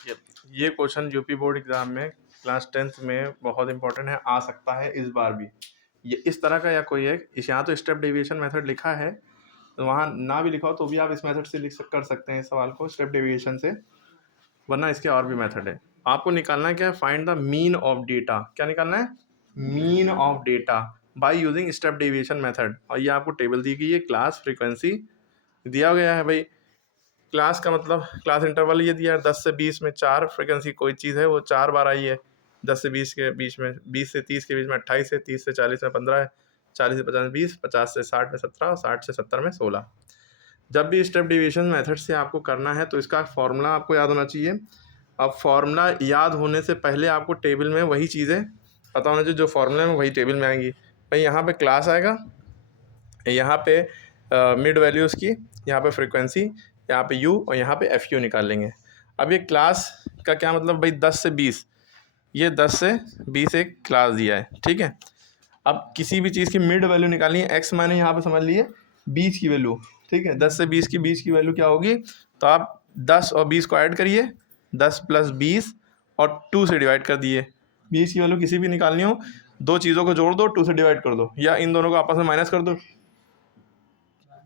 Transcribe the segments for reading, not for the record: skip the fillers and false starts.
देखिए, ये question UP board exam में क्लास 10th में बहुत इंपॉर्टेंट है, आ सकता है इस बार भी। ये इस तरह का या कोई एक यहाँ तो स्टेप डेविएशन मेथड लिखा है, तो वहाँ ना भी लिखा हो तो भी आप इस मेथड से कर सकते हैं इस सवाल को स्टेप डेविएशन से, वरना इसके और भी मेथड है। आपको निकालना है क्या है, find the mean of data. क्या निकालना है? Mean of data by using step deviation method. और ये आपको टेबल दी गई है, क्लास फ्रीक्वेंसी दिया गया है भाई। क्लास का मतलब क्लास इंटरवल ये दिया है 10 से 20 में 4 फ्रिक्वेंसी कोई चीज़ है वो 4 बार आई है। 10 से 20 के बीच में, 20 से 30 के बीच में 28 है, 30 से 40 में 15 है, 40 से 50 में 20, 50 से 60 में 17 और 60 से 70 में 16। जब भी स्टेप डिवीजन मेथड से आपको करना है तो इसका फॉर्मूला आपको याद होना चाहिए। अब फॉर्मूला याद होने से पहले आपको टेबल में वही चीज़ें पता होना चाहिए जो फॉर्मूला में वही टेबल में आएंगी। भाई यहाँ पे क्लास आएगा, यहाँ पे मिड वैल्यू उसकी, यहाँ पे फ्रीक्वेंसी, यहाँ पे यू और यहाँ पे एफ यू निकाल लेंगे। अब ये क्लास का क्या मतलब भाई 10 से 20, ये 10 से 20 एक क्लास दिया है, ठीक है। अब किसी भी चीज़ की मिड वैल्यू निकालनी है, एक्स मैंने यहाँ पे समझ लिए 20 की वैल्यू, ठीक है। 10 से 20 की वैल्यू क्या होगी, तो आप 10 और 20 को ऐड करिए, 10 + 20 और 2 से डिवाइड कर दिए। 20 की वैल्यू किसी भी निकालनी हो, दो चीज़ों को जोड़ दो, 2 से डिवाइड कर दो, या इन दोनों को आपस में माइनस कर दो,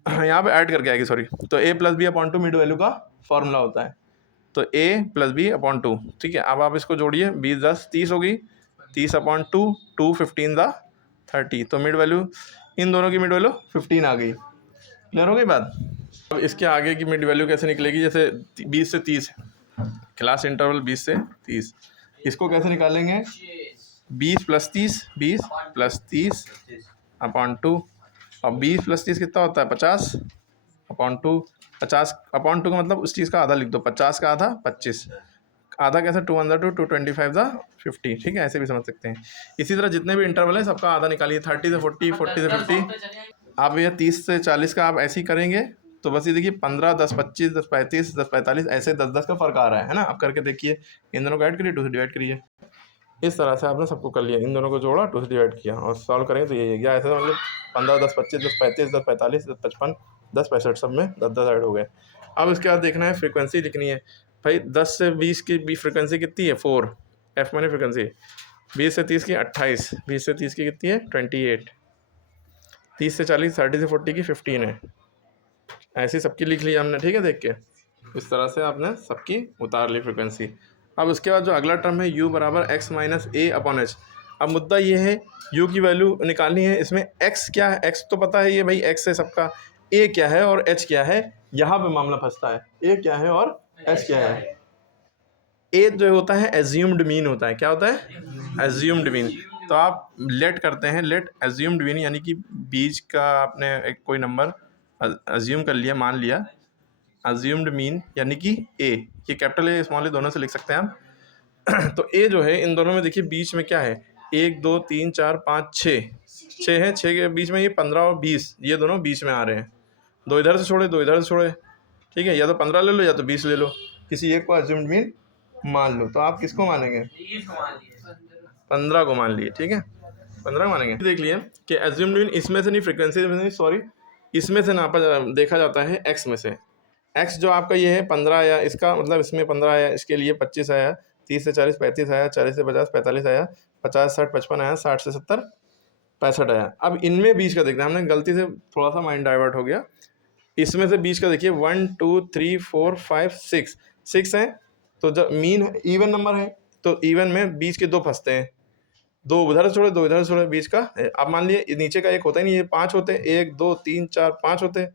यहाँ पे ऐड करके आएगी, सॉरी। तो a + b/2 मिड वैल्यू का फॉर्मूला होता है, तो a + b/2, ठीक है। अब आप इसको जोड़िए, 20 10 30 होगी, 30/2, 2 15 दा 30, तो मिड वैल्यू इन दोनों की मिड वैल्यू 15 आ गई। क्लियर हो गई बात। अब इसके आगे की मिड वैल्यू कैसे निकलेगी, जैसे 20 से 30, क्लास इंटरवल 20 से 30, इसको कैसे निकालेंगे, 20 + 30, 20 + 30/2, और 20 + 30 कितना होता है, 50/2। 50/2 का मतलब उस चीज़ का आधा लिख दो, 50 का आधा 25, आधा कैसे, 2 × 2 225 दा 50, ठीक है, ऐसे भी समझ सकते हैं। इसी तरह जितने भी इंटरवल है सबका आधा निकालिए, 30 से 40, 40 से 50। आप ये 30 से 40 का आप ऐसे ही करेंगे, तो बस ये देखिए 15, 10 25, 10 35, 10 45, ऐसे 10 का फ़र्क आ रहा है ना। आप करके देखिए, इन दोनों को ऐड करिए, 2 से डिवाइड करिए। इस तरह से आपने सबको कर लिया, इन दोनों को जोड़ा, 2 से डिवाइड किया और सॉल्व करेंगे तो ये गया। ऐसे मतलब 15, 10 25, 10 35, 10 45, 10 55, 10 65, सब में 10 10 ऐड हो गए। अब इसके बाद देखना है फ्रीक्वेंसी लिखनी है। भाई 10 से 20 की भी फ्रीक्वेंसी कितनी है, 4, एफ माने फ्रीक्वेंसी। 20 से 30 की 28, 20 से 30 की कितनी है, 28, 30 से 40, 30 से 40 की 15 है। ऐसी सबकी लिख ली हमने, ठीक है। देख के इस तरह से आपने सबकी उतार ली फ्रीक्वेंसी। अब उसके बाद जो अगला टर्म है u = x - a/h। अब मुद्दा ये है, u की वैल्यू निकालनी है। इसमें x क्या है, x तो पता है, ये भाई x है सबका, a क्या है और h क्या है, यहाँ पे मामला फंसता है। a क्या है और h क्या है। a जो होता है एज्यूम्ड मीन होता है, क्या होता है, एज्यूम्ड मीन। तो आप लेट करते हैं, लेट एज्यूम्ड मीन, यानी कि बीच का आपने एक कोई नंबर एज्यूम कर लिया, मान लिया, अज्यूम्ड मीन यानी कि ए, ये कैपिटल ए स्मॉल ए दोनों से लिख सकते हैं आप। तो ए जो है इन दोनों में देखिए बीच में क्या है, 1 2 3 4 5 6 है, 6 के बीच में ये 15 और 20, ये दोनों बीच में आ रहे हैं। दो इधर से छोड़े, दो इधर से छोड़े, ठीक है। या तो 15 ले लो या तो 20 ले लो, किसी एक को अज्यूम्ड मीन मान लो। तो आप किसको मानेंगे, 15 को मान लिए, ठीक है, 15 मानेंगे। देख लिए कि अज्यूम्ड मीन इसमें से नहीं, फ्रिक्वेंसी में नहीं, सॉरी, इसमें से नापा देखा जाता है एक्स में से। एक्स जो आपका ये है 15 आया, इसका मतलब इसमें 15 आया, इसके लिए 25 आया, 30 से 40 35 आया, 40 से 50 45 आया, 50 60 55 आया, 60 से 70 65 आया। अब इनमें बीच का देखना, हमने गलती से थोड़ा सा माइंड डाइवर्ट हो गया। इसमें से बीच का देखिए 1 2 3 4 5 6 है, तो जब मीन इवन नंबर है तो इवन में बीच के दो फंसते हैं, दो उधर से छोड़े, दो इधर से छोड़े, बीच का अब मान लिए नीचे का एक होता ही नहीं, ये 5 होते, 1 2 3 4 5 होते,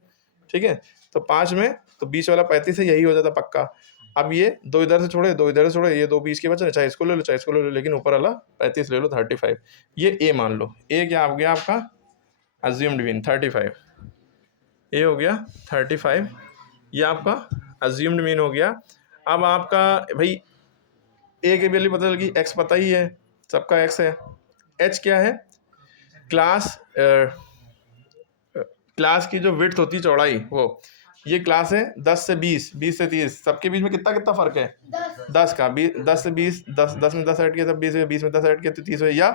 ठीक है। तो 5 में तो बीच वाला 35 है, यही हो जाता पक्का। अब ये दो इधर से छोड़े, दो इधर से छोड़े, ये दो बीच के बचे, चाहे इसको ले लो चाहे इसको ले लो, लेकिन ऊपर वाला 35 ले लो, 35। ये ए मान लो, ए क्या हो गया आपका, अज्यूम्ड मीन 35, ए हो गया 35, ये आपका अज्यूम्ड मीन हो गया। अब आपका भाई ए की वैल्यू पता लगी, एक्स पता ही है, सबका एक्स है। एच क्या है, क्लास की जो विड्थ होती है, चौड़ाई, वो ये क्लास है 10 से 20, 20 से 30, सबके बीच में कितना कितना फ़र्क है, 10 का, 10 से 20, 10 10 में 10 ऐड किया तब 20 हुए, 20 में 10 ऐड किया तो 30 हुए, या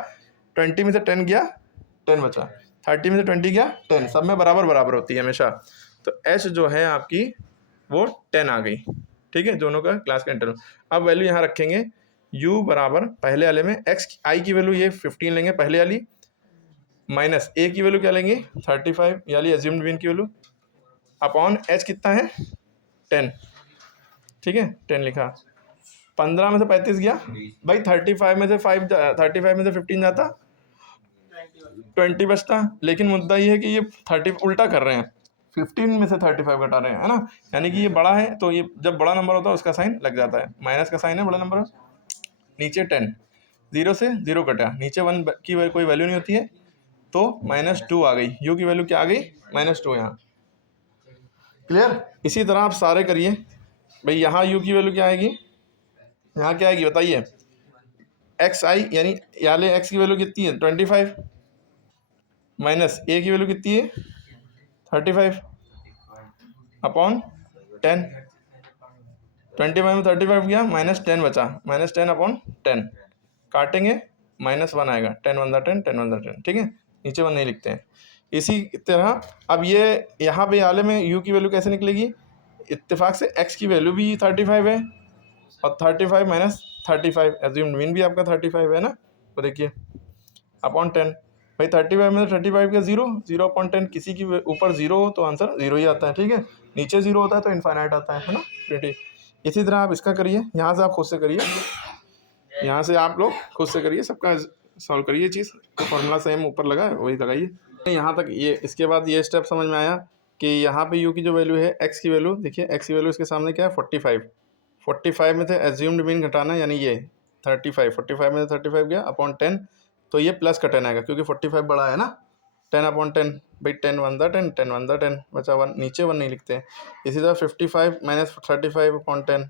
20 में से 10 गया 10 बचा, 30 में से 20 गया 10, सब में बराबर बराबर होती है हमेशा। तो एच जो है आपकी वो 10 आ गई, ठीक है, दोनों का क्लास का इंटरवल। अब वैल्यू यहाँ रखेंगे u बराबर पहले वाले में x i की वैल्यू ये 15 लेंगे पहले वाली, माइनस a की वैल्यू क्या लेंगे 35 यानी एज्यूम्ड मीन की वैल्यू, अपॉन h कितना है 10, ठीक है 10 लिखा। 15 में से 35 गया भाई, 35 में से 15 जाता 20 बचता। लेकिन मुद्दा ये है कि ये 30 उल्टा कर रहे हैं, 15 में से 35 घटा रहे हैं, है ना। यानी कि ये बड़ा है तो ये जब बड़ा नंबर होता है उसका साइन लग जाता है, माइनस का साइन है बड़ा नंबर। नीचे 10, 0 से 0 कटा, नीचे 1 की कोई वैल्यू नहीं होती है तो -2 आ गई, u की वैल्यू क्या आ गई -2 यहाँ। क्लियर। इसी तरह आप सारे करिए भाई, यहाँ u की वैल्यू क्या आएगी, यहाँ क्या आएगी बताइए, xi यानी याले x की वैल्यू कितनी है 25, माइनस a की वैल्यू कितनी है 35 अपॉन 10, 25 में 35 गया, -10 बचा, -10 अपॉन 10 काटेंगे, -1 आएगा, 10 1 10 10 1 10, ठीक है, नीचे 1 नहीं लिखते हैं। इसी तरह अब ये यहाँ पे आले में u की वैल्यू कैसे निकलेगी, इत्तेफाक से x की वैल्यू भी 35 है और 35 माइनस 35 एज्यूम्ड मीन भी आपका 35 है ना, तो देखिए अपॉन 10 भाई, 35 में 35 का 0 अपॉन 10, किसी की ऊपर 0 हो तो आंसर 0 ही आता है, ठीक है, नीचे 0 होता है तो इनफाइनाइट आता है ना, ठीक। इसी तरह आप इसका करिए, यहाँ से आप खुद से करिए, यहाँ से आप लोग खुद से करिए, सबका सॉल्व करिए चीज़, तो फॉर्मूला सेम ऊपर लगा है वही लगाइए। यहाँ तक ये, इसके बाद ये स्टेप समझ में आया कि यहाँ पे u की जो वैल्यू है, x की वैल्यू देखिए, x की वैल्यू इसके सामने क्या है 45 में से एज्यूम्ड मीन घटाना, यानी ये 45 में से 35 गया अपॉन 10, तो ये प्लस का 10 आएगा क्योंकि 45 बड़ा है ना, 10 अपॉन 10 भाई, 10 1 10 10 1 10 बचा 1, नीचे 1 नहीं लिखते हैं। इसी तरह 55 माइनस 35 अपॉन 10,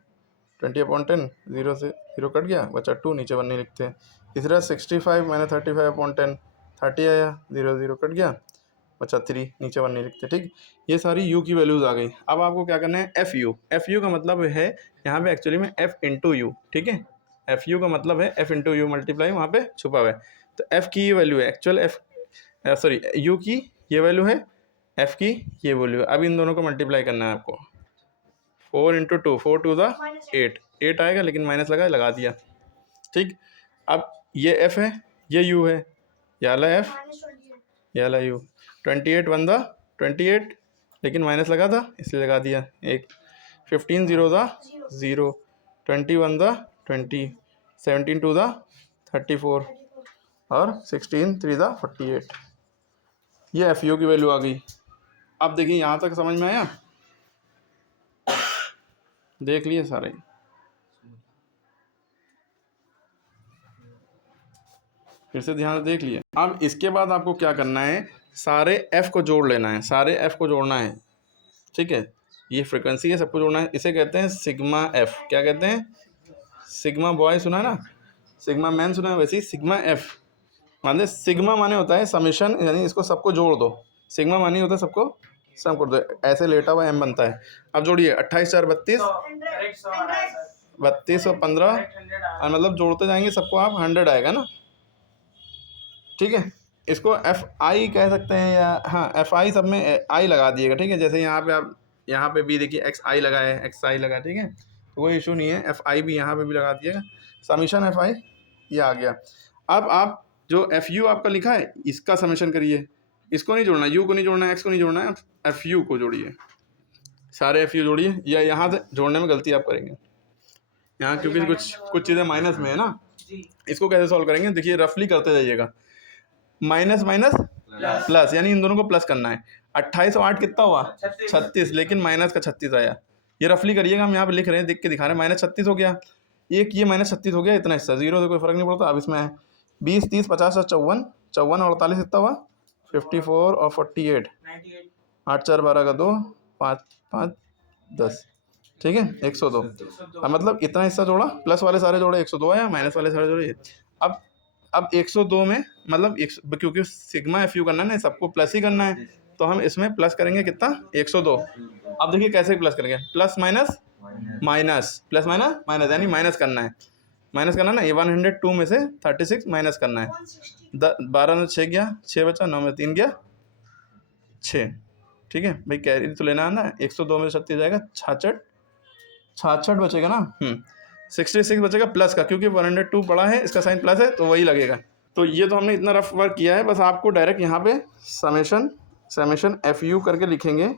20 अपॉन 10, 0 से 0 कट गया, बचा 2, नीचे 1 नहीं लिखते हैं। इसी तरह 65 माइनस 35 अपॉन 10, 30 आया, 0 0 कट गया, बचा 3, नीचे 1 नहीं लिखते, ठीक। ये सारी u की वैल्यूज़ आ गई। अब आपको क्या करना है, fu का मतलब है यहाँ पे एक्चुअली में f इंटू यू, ठीक है, fu का मतलब है f इंटू यू मल्टीप्लाई वहाँ पे छुपा हुआ है, तो f की ये वैल्यू है एक्चुअल u की ये वैल्यू है, f की ये वैल्यू है। अब इन दोनों को मल्टीप्लाई करना है आपको, 4 इंटू 2, 4 2 द 8 आएगा, लेकिन माइनस लगा दिया, ठीक। अब ये f है, ये u है, ये वाला f, ये वाला u, 28 1 द 28, लेकिन माइनस लगा था इसलिए लगा दिया एक, 15 0 द 0, 21 द 20, 17 2 द 34 और 16 3 द 48, ये fu की वैल्यू आ गई। अब देखिए यहाँ तक समझ में आया, देख लिए सारे, फिर से ध्यान से देख लिए। अब इसके बाद आपको क्या करना है, सारे f को जोड़ लेना है, सारे f को जोड़ना है, ठीक है, ये फ्रिक्वेंसी है, सबको जोड़ना है, इसे कहते हैं सिग्मा f। क्या कहते हैं, सिग्मा बॉय सुना है ना, सिग्मा मैन सुना है, वैसे ही सिग्मा f माने, सिग्मा माने होता है समीशन, यानी इसको सबको जोड़ दो, सिग्मा मानी होता है सबको सम कर दो, ऐसे लेटा हुआ m बनता है। अब जोड़िए 28 4 32 32 और 15, और मतलब जोड़ते जाएंगे सबको आप 100 आएगा ना, ठीक है। इसको एफ आई कह सकते हैं, या हाँ एफ आई, सब में आई लगा दिएगा, ठीक है। जैसे यहाँ पे आप, यहाँ पे भी देखिए एक्स आई लगा है, एक्स आई लगा, ठीक है, तो कोई इशू नहीं है, एफ आई भी यहाँ पे भी लगा दिएगा, समीशन एफ आई ये आ गया। अब आप जो एफ यू आपका लिखा है इसका समीशन करिए, इसको नहीं जोड़ना, यू को नहीं जोड़ना, एक्स को नहीं जोड़ना है, एफ यू को जोड़िए, सारे एफ यू जोड़िए, या यहाँ से जोड़ने में गलती आप करेंगे यहाँ, क्योंकि कुछ चीज़ें माइनस में है ना। इसको कैसे सॉल्व करेंगे, देखिए रफली करते जाइएगा, माइनस माइनस प्लस, यानी इन दोनों को प्लस करना है। 28 और 8 कितना हुआ 36, लेकिन माइनस का 36 आया, ये रफली करिएगा, हम यहाँ पे लिख रहे हैं, देख के दिखा रहे हैं, -36 हो गया, एक ये -36 हो गया, इतना हिस्सा 0 से कोई फर्क नहीं पड़ता। अब इसमें है 20 30 50 और 54, 54 और 48 कितना हुआ 54 और 48, 8 4 12 का 2, 5 5 10, ठीक है 102। अब मतलब इतना हिस्सा जोड़ा, प्लस वाले सारे जोड़े 102 आया, माइनस वाले सारे जोड़े। अब 102 में मतलब क्योंकि सिग्मा एफ यू करना है ना, सबको प्लस ही करना है, तो हम इसमें प्लस करेंगे कितना 102। अब देखिए कैसे प्लस करेंगे, plus minus minus, plus minus minus, यानी माइनस करना है, माइनस करना ना, ये 102 में से 36 माइनस करना है, 12 में 6 गया, 6 बचा, 9 में 3 गया 6, ठीक है भाई, कैरी तो लेना है ना, 102 में 36 जाएगा 66 66 बचेगा ना, 66 बचेगा प्लस का, क्योंकि 102 बड़ा है, इसका साइन प्लस है तो वही लगेगा। तो ये तो हमने इतना रफ वर्क किया है, बस आपको डायरेक्ट यहाँ पे समेशन एफ यू करके लिखेंगे,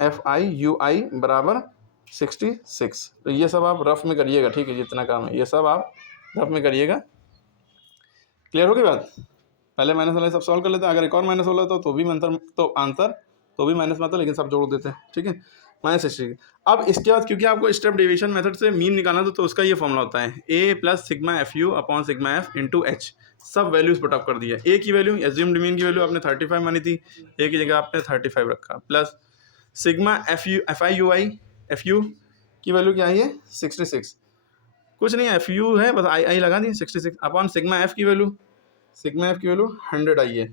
FIUI बराबर 66। तो ये सब आप रफ में करिएगा, ठीक है, जितना काम है ये सब आप रफ में करिएगा। क्लियर हो गई बात? पहले माइनस वाले सब सॉल्व कर लेते हैं, अगर एक और माइनस वाला तो भी आंसर तो भी माइनस में आता, लेकिन सब जोड़ देते हैं, ठीक है, -60। अब इसके बाद क्योंकि आपको स्टेप डेविएशन मेथड से मीन निकालना तो उसका ये फॉर्मूला होता है A + sigma FU upon sigma F into H। सब वैल्यूज पुट अप कर दिया। A की वैल्यू एज्यूम्ड मीन की वैल्यू आपने 35 मानी थी, A की जगह आपने 35 रखा, प्लस सिग्मा FU की वैल्यू क्या है, 66, कुछ नहीं है, FU है, बस आई लगा दी 66 अपॉन सिग्मा F की वैल्यू 100 आई है,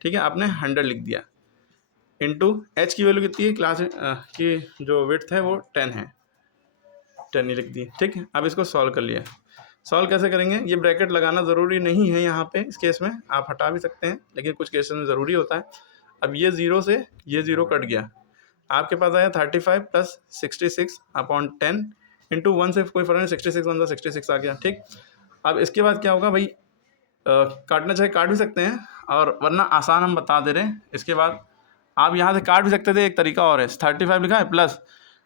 ठीक है, आपने 100 लिख दिया, इंटू H की वैल्यू कितनी है, क्लास की जो विड्थ है वो 10 है, 10 ही लिख दी, ठीक है। अब इसको सॉल्व कर लिया। सॉल्व कैसे करेंगे, ये ब्रैकेट लगाना ज़रूरी नहीं है यहाँ पे, इस केस में आप हटा भी सकते हैं, लेकिन कुछ केस में ज़रूरी होता है। अब ये 0 से ये 0 कट गया, आपके पास आया 35 प्लस 66 अपॉन 10 इंटू 1 से कोई फर्क नहीं, 66 1 66 आ गया, ठीक। अब इसके बाद क्या होगा भाई, काटना चाहे काट भी सकते हैं, और वरना आसान हम बता दे रहे हैं। इसके बाद आप यहाँ से काट भी सकते थे, एक तरीका और है, 35 लिखा है प्लस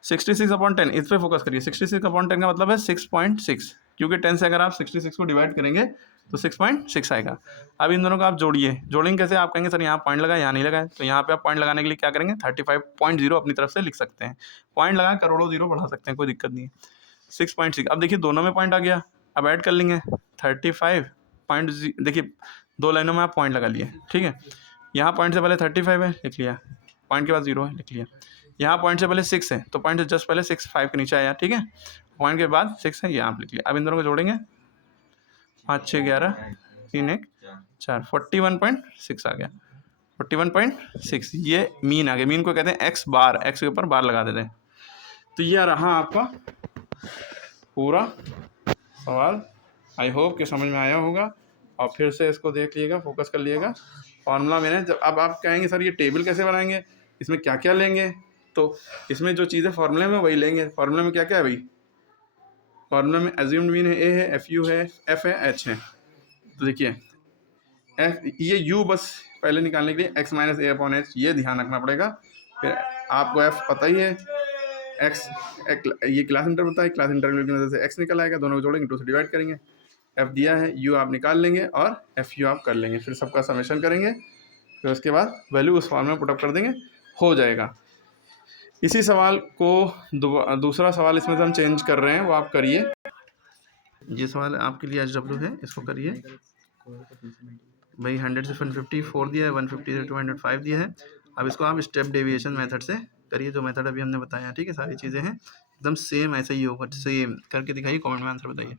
66 अपॉन 10, इस पर फोकस करिए। 66 अपॉन 10 का मतलब है 6.6, क्योंकि 10 से अगर आप 66 को डिवाइड करेंगे तो 6.6 आएगा। अब इन दोनों को आप जोड़ेंगे कैसे, आप कहेंगे सर यहाँ पॉइंट लगाए यहाँ नहीं लगाए, तो यहाँ पे आप पॉइंट लगाने के लिए क्या करेंगे, 35.0 अपनी तरफ से लिख सकते हैं, पॉइंट लगा करोड़ों जीरो बढ़ा सकते हैं, कोई दिक्कत नहीं है। 6.6, अब देखिए दोनों में पॉइंट आ गया, अब ऐड कर लेंगे 35 देखिए 2 लाइनों में आप पॉइंट लगा लिए, ठीक है। यहाँ पॉइंट से पहले 35 है, लिख लिया, पॉइंट के बाद 0 है, लिख लिया। यहाँ पॉइंट से पहले 6 है, तो पॉइंट से जस्ट पहले 6 5 के नीचे आया, ठीक है, पॉइंट के बाद 6 है, ये आप लिख लिया। अब इन दोनों को जोड़ेंगे, 5 6 11 3 1 4, 41.6 आ गया, 41.6, ये मीन आ गया। मीन को कहते हैं एक्स बार, एक्स के ऊपर बार लगा देते हैं। तो ये रहा आपका पूरा सवाल, आई होप कि समझ में आया होगा, और फिर से इसको देख लीजिएगा, फोकस कर लीजिएगा। फार्मूला मैंने जब अब आप कहेंगे सर ये टेबल कैसे बनाएंगे, इसमें क्या क्या लेंगे, तो इसमें जो चीज़ें फार्मूले में वही लेंगे। फार्मूले में क्या क्या है भाई, फार्मूला में एज्यूम्ड मीन है, A है, FU है, F है, H है। तो देखिए ये U बस पहले निकालने के लिए x - A अपॉन H, ये ध्यान रखना पड़ेगा। फिर आपको F पता ही है, x ये क्लास इंटरवल होता है, क्लास इंटरवल की वजह से x निकल आएगा, दोनों को जोड़ेंगे 2 से डिवाइड करेंगे, F दिया है, U आप निकाल लेंगे और FU आप कर लेंगे, फिर सबका समेशन करेंगे, फिर उसके बाद वैल्यू उस फॉर्म में पुटअप कर देंगे, हो जाएगा। इसी सवाल को दूसरा सवाल इसमें से हम चेंज कर रहे हैं, वो आप करिए। ये सवाल आपके लिए HW है, इसको करिए भाई। 100 से 154 दिया है, 150 से 205 दिया है। अब इसको आप स्टेप डेविएशन मेथड से करिए, जो मेथड अभी हमने बताया, ठीक है, सारी चीज़ें हैं एकदम सेम ऐसे ही होगा, सेम करके दिखाइए, कमेंट में आंसर बताइए।